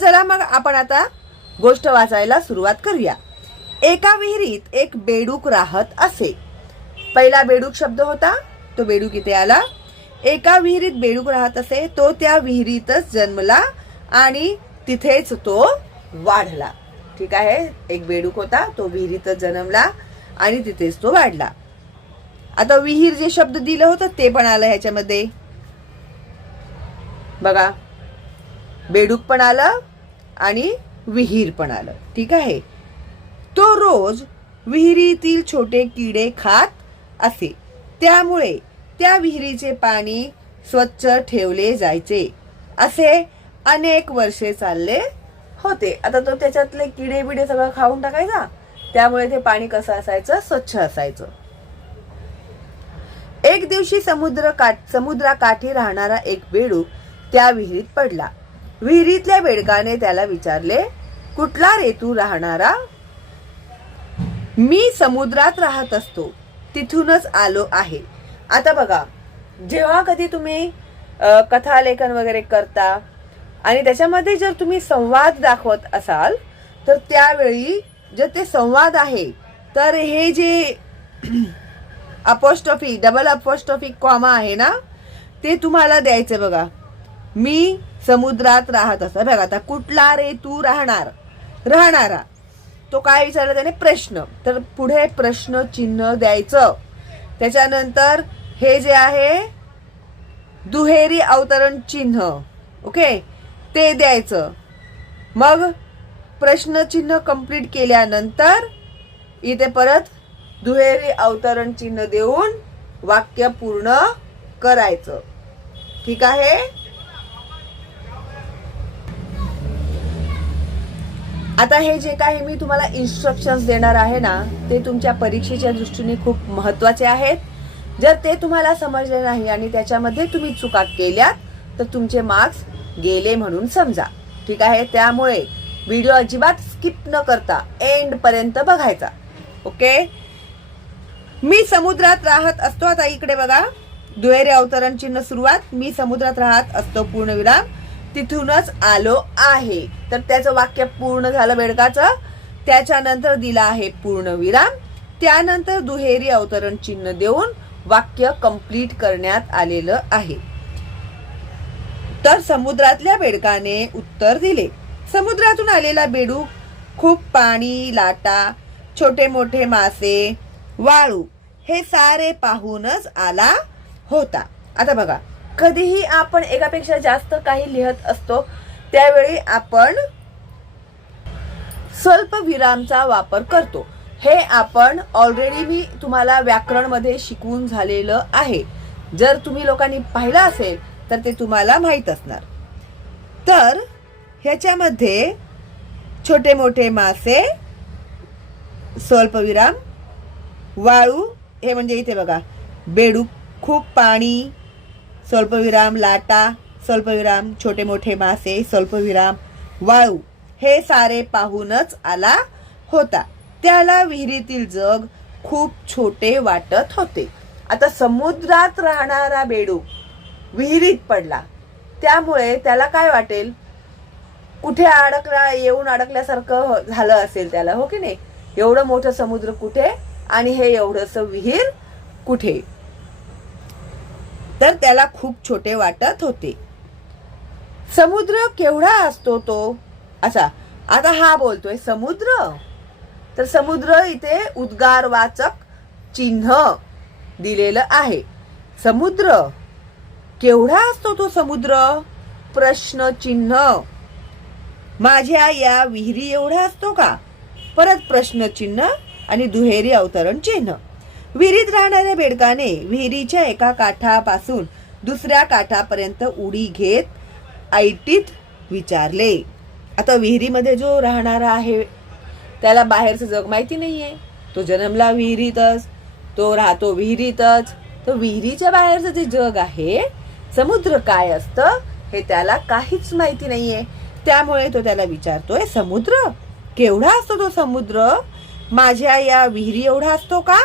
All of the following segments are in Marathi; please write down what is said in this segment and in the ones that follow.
चला मग आपण आता गोष्ट वाचायला सुरुवात करूया. एका विहिरीत एक बेडूक राहत असे. पहिला बेडूक शब्द होता तो बेडूक इथे आला. एका विहिरीत बेडूक राहत असे तो त्या विहिरीतच जन्मला आणि तिथेच तो वाढला. ठीक आहे एक बेडूक होता तो विहिरीतच जन्मला आणि तिथेच तो वाढला. आता विहीर जे शब्द दिलं होतं ते पण आलं ह्याच्यामध्ये. बघा बेडूक पण आलं आणि विहीर पण आलं. ठीक आहे? तो रोज विहिरीतील छोटे किडे खात असे. त्यामुळे त्या विहिरीचे पाणी स्वच्छ ठेवले जायचे. असे अनेक वर्षे चालले होते. आता तो त्याच्यातले किडे बिडे सगळं खाऊन टाकायचा. त्यामुळे ते पाणी कसं असायचं? स्वच्छ असायचं. एक दिवशी समुद्र काठ समुद्राकाठी राहणारा एक बेडूक त्या विहिरीत पडला. विहिरीतल्या बेडकाने त्याला विचारले कुठला रे तू राहणारा? मी समुद्रात राहत असतो. तिथूनच आलो आहे. आता बघा जेव्हा कधी तुम्ही कथालेखन वगैरे करता आणि त्याच्यामध्ये जर तुम्ही संवाद दाखवत असाल तर त्यावेळी जर ते संवाद आहे तर हे जे अपोस्टॉफी डबल अपोस्टॉफी कॉमा आहे ना ते तुम्हाला द्यायचं बघा. मी समुद्रात राहत असतात. बघा आता कुठला रे तू राहणार? राहणारा. तो काय विचारला त्याने? प्रश्न. तर पुढे प्रश्न चिन्ह द्यायचं. त्याच्यानंतर हे जे आहे दुहेरी अवतरण चिन्ह. ओके? ते द्यायचं. मग प्रश्नचिन्ह कंप्लीट केल्यानंतर इथे परत दुहेरी अवतरण चिन्ह देऊन वाक्य पूर्ण करायचं. ठीक आहे? आता हे जे काही मी तुम्हाला इन्स्ट्रक्शन्स देणार आहे ना ते तुमच्या परीक्षेच्या दृष्टीने खूप महत्त्वाचे आहेत. जर ते तुम्हाला समजले नाही आणि त्याच्यामध्ये तुम्ही चुका केल्यात तर तुमचे मार्क्स गेले म्हणून समजा. ठीक आहे? त्यामुळे व्हिडिओ अजिबात स्किप न करता एंडपर्यंत बघायचा. ओके मी समुद्रात राहत असतो. आता इकडे बघा. दुहेरी अवतरण चिन्ह सुरुवात. मी समुद्रात राहत असतो. पूर्णविराम. तिथूनच आलो आहे. तर त्याचं वाक्य पूर्ण झालं बेडकाचं. त्याच्यानंतर दिला आहे पूर्णविराम त्यानंतर दुहेरी अवतरण चिन्ह देऊन वाक्य कंप्लीट करण्यात आलेलं आहे. तर समुद्रातल्या बेडकाने उत्तर दिले. समुद्रातून आलेला बेडूक खूप पाणी लाटा छोटे मोठे मासे वाळू हे सारे पाहूनच आला होता. आता बघा कधीही आपण एकापेक्षा जास्त काही लिहत असतो त्यावेळी आपण स्वल्प विरामचा वापर करतो. हे आपण ऑलरेडी मी तुम्हाला व्याकरणमध्ये शिकवून झालेलं आहे. जर तुम्ही लोकांनी पाहिलं असेल तर ते तुम्हाला माहीत असणार. तर ह्याच्यामध्ये छोटे मोठे मासे स्वल्पविराम वाळू हे म्हणजे इथे बघा बेडूक खूप पाणी स्वल्पविराम लाटा स्वल्पविराम छोटे मोठे मासे स्वल्पविराम वाळू हे सारे पाहूनच आला होता. त्याला विहिरीतील जग खूप छोटे वाटत होते. आता समुद्रात राहणारा बेडू विहिरीत पडला. त्यामुळे त्याला काय वाटेल? कुठे अडकला येऊन अडकल्यासारखं झालं असेल त्याला हो की नाही? एवढं मोठं समुद्र कुठे? आणि हे एवढंसं विहीर कुठे? तर त्याला खूप छोटे वाटत होते. समुद्र केवढा असतो तो? असा आता हा बोलतोय समुद्र? तर समुद्र इथे उद्गारवाचक चिन्ह दिलेलं आहे. समुद्र केवढा असतो तो समुद्र? प्रश्न चिन्ह. माझ्या या विहिरी एवढा असतो का? परत प्रश्नचिन्ह आणि दुहेरी अवतरण चिन्ह. विहिरीत राहणाऱ्या बेडकाने विहिरीच्या एका काठापासून दुसऱ्या काठापर्यंत उडी घेत आयटीत विचारले. आता विहिरीमध्ये जो राहणारा आहे त्याला बाहेरचं जग माहिती नाही आहे तो जन्मला विहिरीतच तो राहतो विहिरीतच. तर विहिरीच्या बाहेरचं जे जग आहे समुद्र काय असतं हे त्याला काहीच माहिती नाही आहे त्यामुळे तो त्याला विचारतोय समुद्र? केवढा असतो तो समुद्र? माझ्या या विहिरी एवढा असतो का?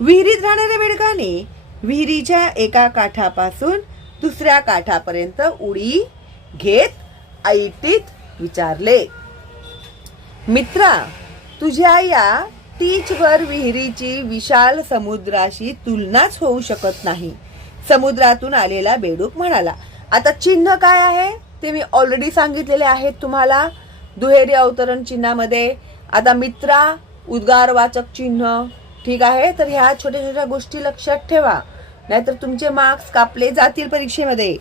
विहिरीत राहणाऱ्या बेडकाने विहिरीच्या एका काठापासून दुसऱ्या काठापर्यंत उडी घेत ऐटीत विचारले मित्रा तुझ्या या टीचवर विहिरीची विशाल समुद्राशी तुलनाच होऊ शकत नाही. समुद्रातून आलेला बेडूक म्हणाला आता चिन्ह काय आहे? ते मी ऑलरेडी सांगितलेले आहेत तुम्हाला. दुहेरी अवतरण चिन्हामध्ये. आता मित्रा उद्गारवाचक चिन्ह. ठीक आहे? तर ह्या छोट्या छोट्या गोष्टी लक्षात ठेवा. नाहीतर तुमचे मार्क्स कापले जातील परीक्षेमध्ये.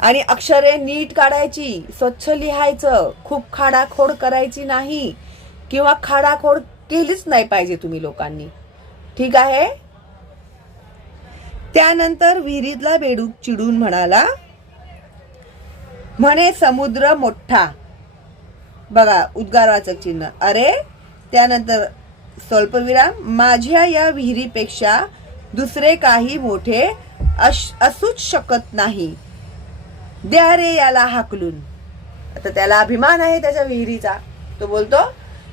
आणि अक्षरे नीट काढायची स्वच्छ लिहायचं खूप खाडाखोड करायची नाही किंवा खाडाखोड केलीच नाही पाहिजे तुम्ही लोकांनी. ठीक आहे? त्यानंतर विहिरीतला बेडूक चिडून म्हणाला म्हणे समुद्र मोठा. बघा उद्गाराचं चिन्ह. अरे त्यानंतर स्वल्पविराम माझ्या या विहिरीपेक्षा दुसरे काही मोठे अश असूच शकत नाही. द्या रे याला हाकलून. आता त्याला अभिमान आहे त्याच्या विहिरीचा. तो बोलतो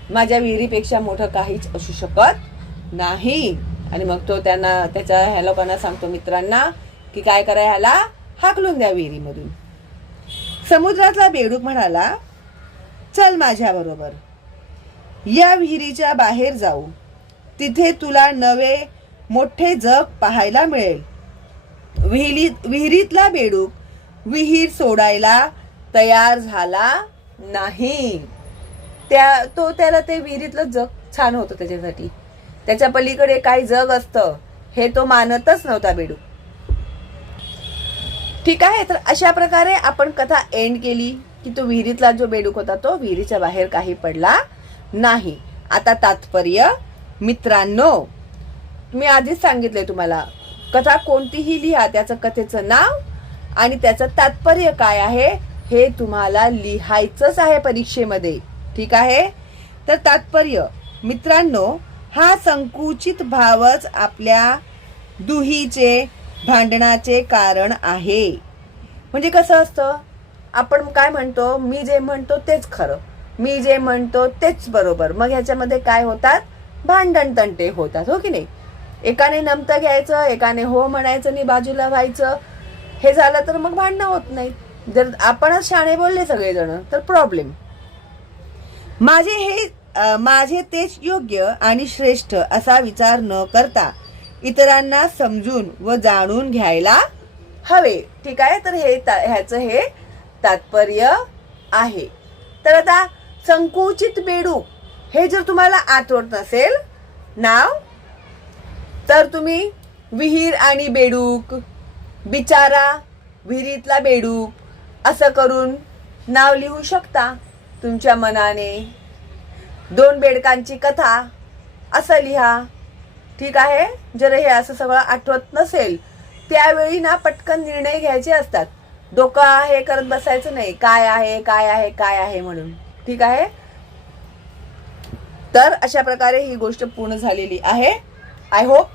माझ्या विहिरीपेक्षा मोठं काहीच असू शकत नाही. आणि मग तो त्यांना त्याच्या ह्या लोकांना सांगतो मित्रांना की काय करा ह्याला हाकलून द्या विहिरीमधून. समुद्रातला बेडूक म्हणाला चल माझ्याबरोबर या विहिरीच्या बाहेर जाऊ. तिथे तुला नवे मोठे जग पाहायला मिळेल. विहिरीत विहिरीतला बेडूक विहीर सोडायला तयार झाला नाही. त्या तो त्याला ते विहिरीतलं जग छान होतं त्याच्यासाठी. त्याच्या पलीकडे काही जग असतं हे तो मानतच नव्हता बेडूक. ठीक आहे तर अशा प्रकारे आपण कथा एंड केली की तो विहिरीतला जो बेडूक होता तो विहिरीच्या बाहेर काही पडला नाही. आता तात्पर्य मित्रांनो मी आधीच सांगितले तुम्हाला कथा कोणतीही लिहा त्याचं कथेचं नाव आणि त्याचं तात्पर्य काय आहे हे तुम्हाला लिहायचंच आहे परीक्षेमध्ये. ठीक आहे? तर तात्पर्य मित्रांनो हा संकुचित भावच आपल्या दुहीचे भांडणाचे कारण आहे. म्हणजे कसं असतं? आपण काय म्हणतो? मी जे म्हणतो तेच खरं. मी जे म्हणतो तेच बरोबर. मग ह्याच्यामध्ये काय होतात? भांडण तंटे होतात हो की नाही? एकाने नमतं घ्यायचं एकाने हो म्हणायचं आणि बाजूला व्हायचं. हे झालं तर मग भांडणं होत नाही. जर आपणच शाणे बोलले सगळेजण तर प्रॉब्लेम माझे हे माझे तेच योग्य आणि श्रेष्ठ असा विचार न करता इतरांना समजून व जाणून घ्यायला हवे. ठीक आहे? तर हे ह्याचं हे तात्पर्य आहे. तर आता संकुचित बेडूक हे जर तुम्हाला आठवत नसेल नाव? तर तुम्ही विहीर आणि बेडूक बिचारा विहिरीतला बेडूक असं करून नाव लिहू शकता तुमच्या मनाने. दोन बेडकांची कथा असं लिहा. ठीक आहे? जर हे असं सगळं आठवत नसेल त्यावेळी ना पटकन निर्णय घ्यायचे असतात. डोकं हे करत बसायचं नाही. काय आहे काय आहे काय आहे म्हणून. ठीक आहे? तर अशा प्रकारे ही गोष्ट पूर्ण झालेली आहे. आय होप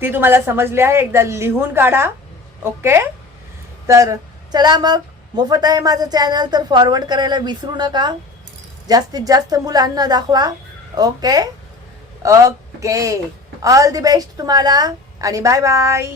ती तुम्हाला समजली आहे. एकदा लिहून काढा. ओके तर चला मग. मोफत आहे माझं चॅनल तर फॉरवर्ड करायला विसरू नका. जास्तीत जास्त मुलांना दाखवा. Okay okay all the best तुम्हाला. आणि बाय बाय